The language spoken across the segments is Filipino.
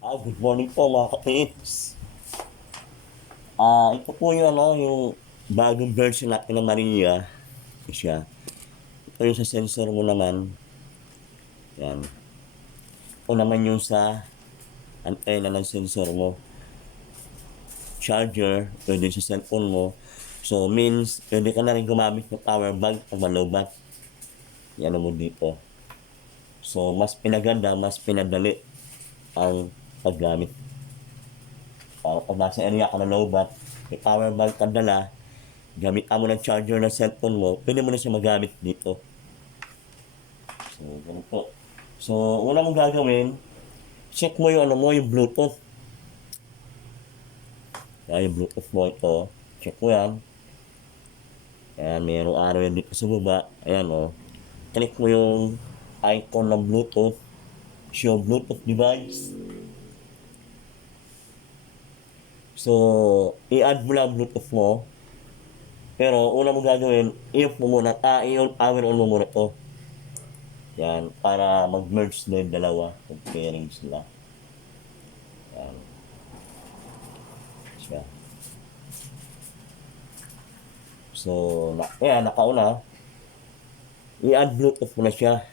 Good morning po mga kapits. Ito po yung yung bagong version natin ng Maria. Siya. Ito yung sa sensor mo naman. Yan. Ito naman yung sa antena ng sensor mo. Charger, pwede sa cellphone mo. So means, pwede ka na rin gumamit ng power bank pag malobat. Yan mo dito. So mas pinaganda, mas pinadali ang paggamit. Pag nasa area ka na lobat, may power bank ka dala, gamit mo ng charger ng cellphone mo, pwede mo na siya magamit dito. So, ganun po. So, una mong gagawin, check mo yung yung Bluetooth. Yan, yung Bluetooth mo ito. Check mo yan. Ayan, mayroong arrow yan dito sa baba. Ayan, click mo yung icon ng Bluetooth. Show Bluetooth device. So, i-add mo lang Bluetooth mo. Pero, una mong gagawin, i-off mo muna, power on mo muna to. Yan, para mag-merge na yung dalawa. Mag-pairing sila. Yan. Siya. So, nakauna. I-add Bluetooth mo na siya.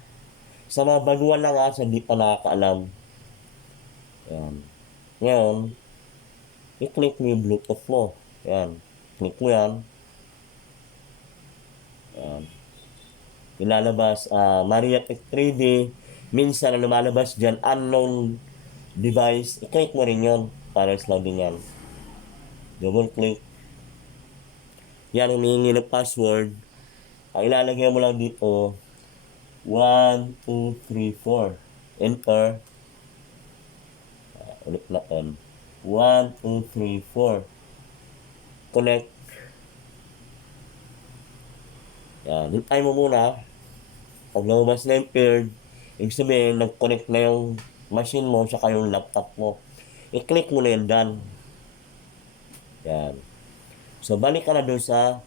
Sa mga baguhan lang sa hindi pa nakakaalam. Yan. Ngayon, i-click mo yung Bluetooth mo. Yan. Click mo yan. Yan. Ilalabas, Maria Tech 3D. Minsan na lumalabas dyan, unknown device. I-click mo rin yun. Para sliding yan. Double click. Yan, humihingi ng password. Ang ilalagay mo lang dito, 1, 2, 3, 4. Enter. Ulit na N. 1, 2, 3, 4. Connect. Yan. Hintay mo muna. Pag lumabas na yung paired, ibig sabihin, nag-connect na yung machine mo saka yung laptop mo. I-click mo na yung done. Yan. So, balik ka na doon sa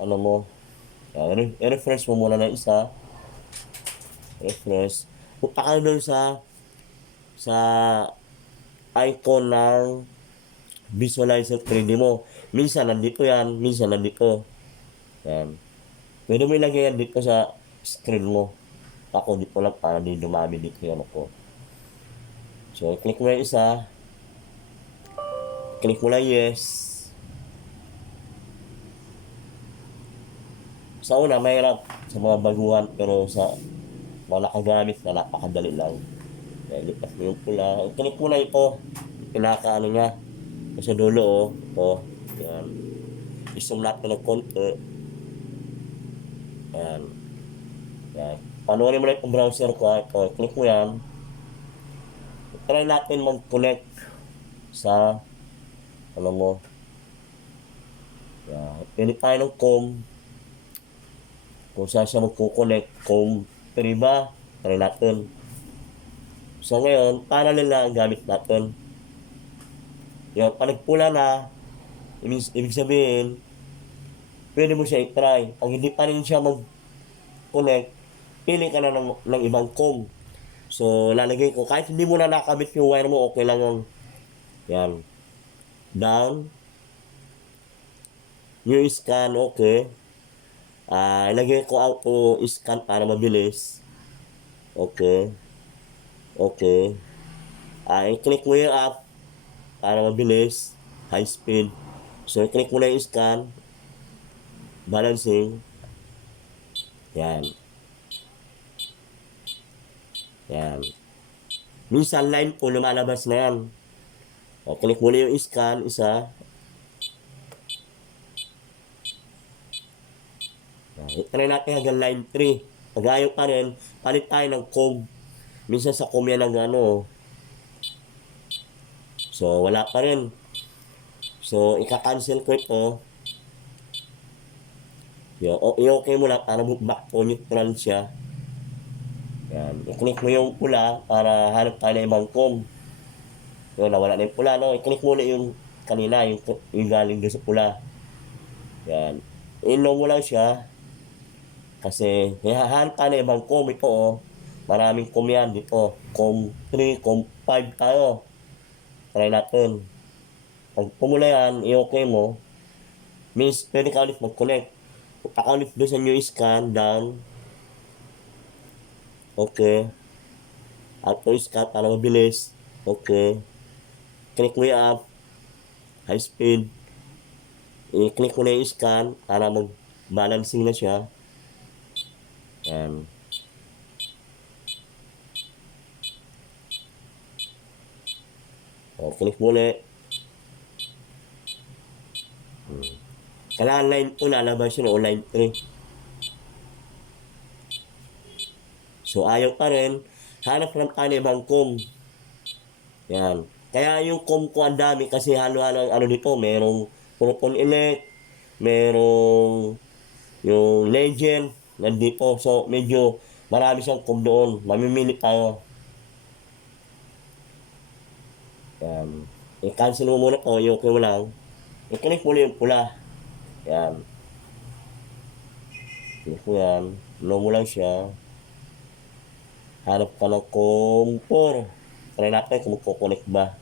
yan, i-refresh mo muna ng isa. Refresh. Punta ka doon sa icon ng visualizer 3D mo. Minsan nandito yan, minsan nandito. Yan. Pwede mo ilagay yan dito sa screen mo. Ako dito lang para di dumami dito yung ako. So, click mo yung isa. Click mo lang yes. Sa una, mahirap sa mga baguhan, pero sa mga nakagamit na napakadali lang. Kaya lipat mo yung pula. Click mo na ito. Pinakaano niya. Sa dulo, ito. Yan. I-zoom natin ng konti. Yan. Yan. Panoorin mo na itong browser ko. Ito. Click mo yan. Try natin mag-connect sa yan. Pili tayo ng com. Kung saan siya magkukonect, kung free ba, try natin. So ngayon, parallel na ang gamit natin. Yan, pag nagpula na, ibig sabihin, pwede mo siya i-try. Pag hindi pa rin siya mag-connect, pili ka na ng ibang com. So, lalagay ko, kahit hindi mo na nakabit yung wire mo, okay lang yung, yan, down, new scan, okay. Ilagay ko auto scan para mabilis. Okay. Okay. I-click mo yung app para mabilis. High speed. So, i-click mo na yung scan. Balancing. Yan. Yan. Minsan line po lumalabas na yan. O, click mo na yung scan, isa. Try natin hanggang line 3. Pag ayaw pa rin, palit tayo ng com. Minsan sa com yan ng So, wala pa rin. So, ika-cancel ko ito. I-okay mo lang para back to neutral siya. Yan. I-click mo yung pula para hanap tayo ng ibang com. Yun, nawala na yung pula, no? I-click mo na yung kanina, yung galing doon sa pula. Yan. I-no mo lang siya. Kasi, hahanap ka na ibang com ito, Maraming com yan dito. Com 3, com 5 tayo. Try natin. Pag pumula yan, i-okay mo, means pwede ka ulit mag-connect. Punta ka ulit doon sa new scan, down. Okay. Auto scan para mabilis. Okay. Click mo yung app. High speed. I-click mo na yung scan para mag-balancing na siya. Yan. O, click mo ulit. Kailangan line 2 lalabas yun o line 3. So, ayaw pa rin. Hanap lang tayo ng ibang com. Yan. Kaya yung com ko ang dami kasi halo-halo ano dito. Merong Proton Elect. Merong yung Legend. Nandito. So, medyo marami siyang com doon. Mamimili tayo. Yan. I-cancel mo muna to. I-okay mo lang. I-click mo yung pula. Yan. Click mo yan. Low mo lang siya. Hanap ka ng com 4. Try natin kung magkoconnect ba.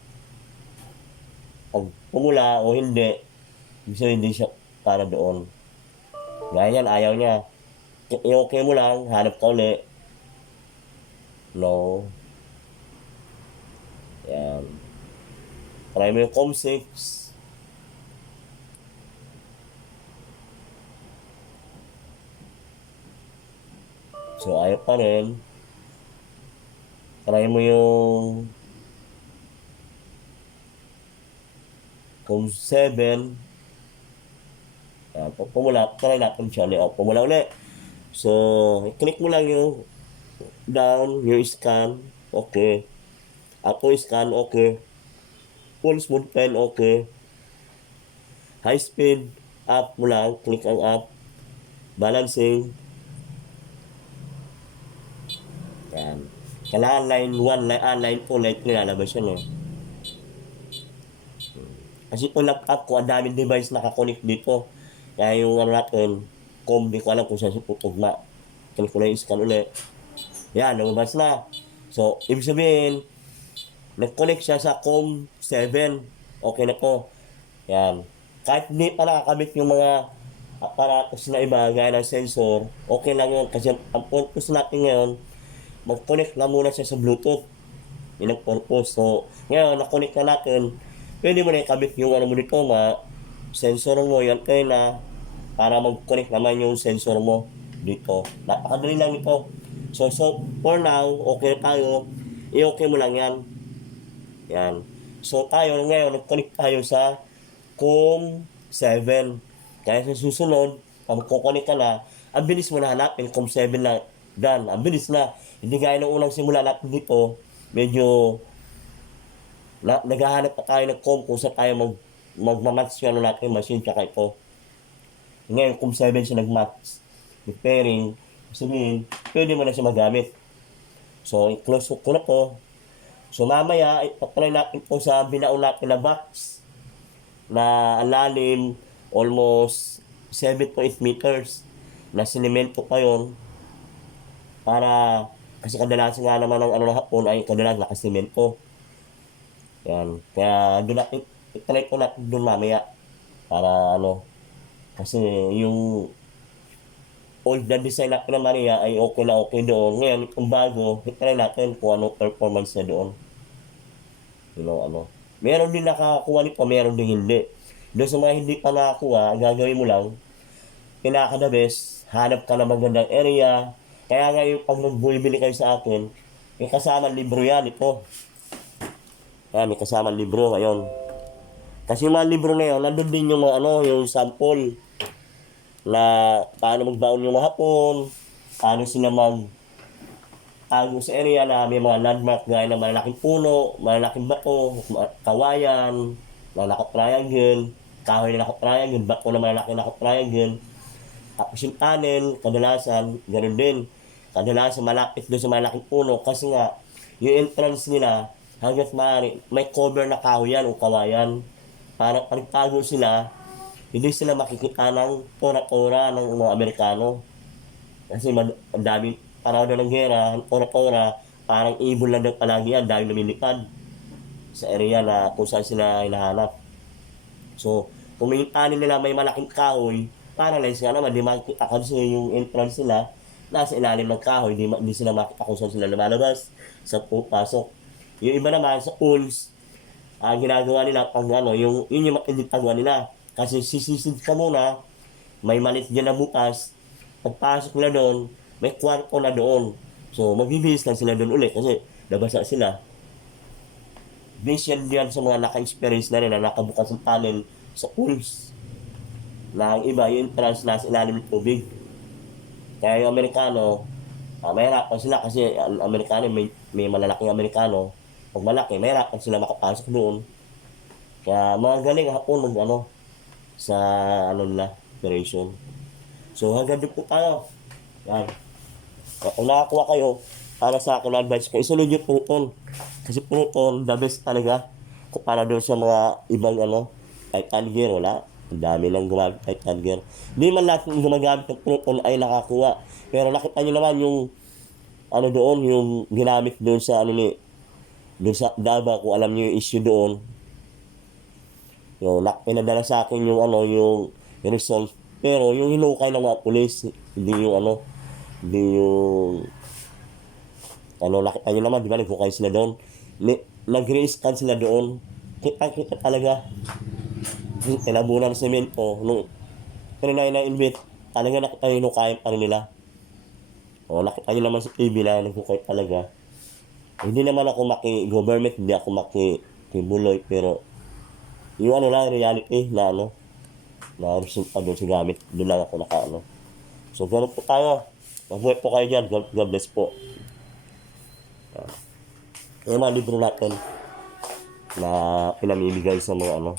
Pag pumula o hindi, bisa hindi siya para doon. Gaya yan, ayaw niya. I-okay mo lang, hanap ka ulit. No. Yan. Try mo yung com 6. So, ayaw pa rin. Try mo yung com 7. Yan, pag pumula, try natin siya ulit. Pumula ulit. So, i-click mo lang yung down, yung scan, okay. Auto scan, okay. Full smooth pen, okay. High speed, up mo lang, click ang up. Balancing. Yan. Kailangan line 1, line 2, line 3 lalabas yan eh. Kasi itong laptop ko, ang daming device nakakonect dito. Kaya yung ano natin, com, di ko alam kung saan siya tutugma. Click ko na yung scan ulit. Yan, lumabas na. So, ibig sabihin, nag-connect siya sa com 7. Okay na po. Yan. Kahit hindi pa nakakabit yung mga aparatos na iba, gaya ng sensor, okay lang yun. Kasi ang purpose natin ngayon, mag-connect na muna siya sa Bluetooth. Yun ang purpose. So, ngayon, na-connect na natin, pwede mo na ikabit yung ano mo dito, sensor mo, yan kayo na, para mag-connect naman yung sensor mo dito. Napakadali lang ito. So for now, okay tayo. I-okay mo lang yan. Yan. So tayo ngayon, nag-connect tayo sa com 7. Kaya sa susunod, pag magkoconnect ka na, ang bilis mo na hanapin, com 7 na, done. Ang bilis na. Hindi gaya ng unang simula natin dito, medyo naghahanap pa tayo ng com kung saan tayo magmamatch yung ano natin, machine tsaka ito. Ngayon, com 7 siya nagmatch. Repairing, sabihin, pwede mo na siya magamit. So, i-close ko na to. So, mamaya, ipatry natin po sa binaon natin na box na alalim, almost 7 to 8 meters na sinimento pa yun para kasi kadalasan nga naman ng ano na hapon ay kadalasan nakasimento. Yan. Kaya doon natin, i-try ko natin doon mamaya para ano, kasi yung old na design natin naman niya ay okay na okay doon. Ngayon, kung bago, i-try natin kung ano performance niya doon. You know, ano. Meron din nakakuha nito, meron din hindi. Doon sa mga hindi pa nakakuha, ang gagawin mo lang, pinaka the best, hanap ka na magandang area. Kaya ngayon, pag nagbibili kayo sa akin, may kasama libro yan, ito. May kasama libro, ngayon. Kasi yung mga libro na yun, nandun din yung ano, yung sample na paano magbaon yung mga hapon, paano sila tago sa area na may mga landmark gaya ng malalaking puno, malalaking bato, kawayan, na nakatriangle, kahoy na nakatriangle, bato na malaki nakatriangle. Tapos yung tunnel, kadalasan, ganoon din. Kadalasan malapit doon sa malaking puno kasi nga, yung entrance nila, hanggat maaari, may cover na kahoy yan o kawayan. Para pagtago sila, hindi sila makikita ng tora-tora ng mga Amerikano. Kasi ang daming panahon na ng gera, ora-ora, parang ibon lang daw palagi yan dahil lumilipad sa area na kung saan sila hinahanap. So, kung yung ani nila may malaking kahoy, paralyze nga naman, di makikita kasi yung entrance nila, nasa ilalim ng kahoy, di sila makita kung saan sila lumalabas, sa pasok. Yung iba naman sa pools, ang ginagawa nila pag ano, yun yung ginagawa nila. Kasi sisisid ka muna, may malit dyan na bukas, pagpasok nila doon, may kwarto na doon. So, magbibihis lang sila doon ulit kasi nabasa sila. Based yan diyan sa mga naka-experience na rin na nakabukas ng tunnel sa pools. Na ang iba, yung entrance nasa ilalim ng tubig. Kaya yung Amerikano, mahirapan sila kasi ang Amerikano, may malalaking Amerikano. Pag malaki, mahirapan sila makapasok doon. Kaya mga galing hapon mag ano, sa ano nila, operation. So hanggang doon po tayo. Yan. Kung nakakuha kayo, para sa akin advice ko, isunod yung Proton. Kasi Proton, the best talaga. Kung para doon sa mga ibang ano, Titan gear, wala. Ang dami lang gumamit Titan gear. Hindi man lahat ng gumagamit ng Proton ay nakakuha. Pero nakita nyo naman yung ano doon, yung ginamit doon sa ano ni, doon sa Davao, kung alam nyo yung issue doon. Yung pinadala sa akin yung ano, yung result. Pero yung hinukay ng mga pulis, hindi yung ano, hindi yung ano, nakita nyo naman, di ba, naghukay sila doon. Nag-re-scan sila doon. Kita talaga. Tinabunan ng semento. Nung pinanay na invite, talaga nakita nyo hinukay ano nila. O, nakita nyo naman sa TV na naghukay talaga. Hindi naman ako maki-government, hindi ako maki-buloy, pero yung ano lang, reality na ano, na resulta doon sa gamit, doon lang ako naka-ano. So, gano'n po tayo. Mabuhay po kayo dyan. God bless po. Yung mga libro natin na pinamimigay sa mga ano,